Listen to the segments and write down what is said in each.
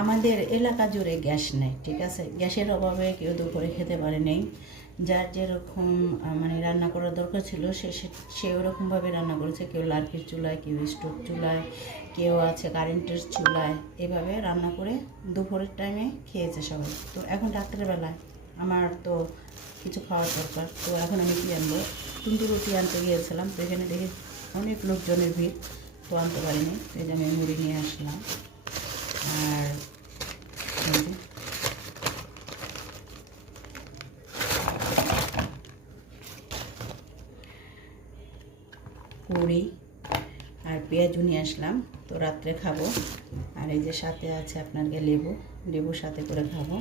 আমাদের এলাকা জুড়ে গ্যাস নেই, ঠিক আছে? গ্যাসের অভাবে কেউ দুপুরে খেতে পারে নেই। যার যেরকম মানে রান্না করার দরকার ছিল সে ওরকমভাবে রান্না করেছে। কেউ লার্কির চুলায়, কেউ স্টোভ চুলায়, কেউ আছে কারেন্টের চুলায়, এভাবে রান্না করে দুপুরের টাইমে খেয়েছে সবাই। তো এখন রাত্রেবেলায় আমার তো কিছু খাওয়ার দরকার। তো এখন আমি কী আনবো? তন্দুর রুটি আনতে গিয়েছিলাম, তো এখানে দেখি অনেক লোকজনের ভিড়, তো আনতে পারিনি। তো এই যে আমি মুড়ি নিয়ে আসলাম। আর পুরি আর পেঁয়াজু নিয়ে আসলাম, তো রাত্রে খাবো। আর এই যে সাথে আছে আপনার লেবু সাথে করে খাবো।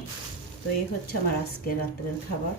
তো এই হচ্ছে আমার আজকে রাত্রের খাবার।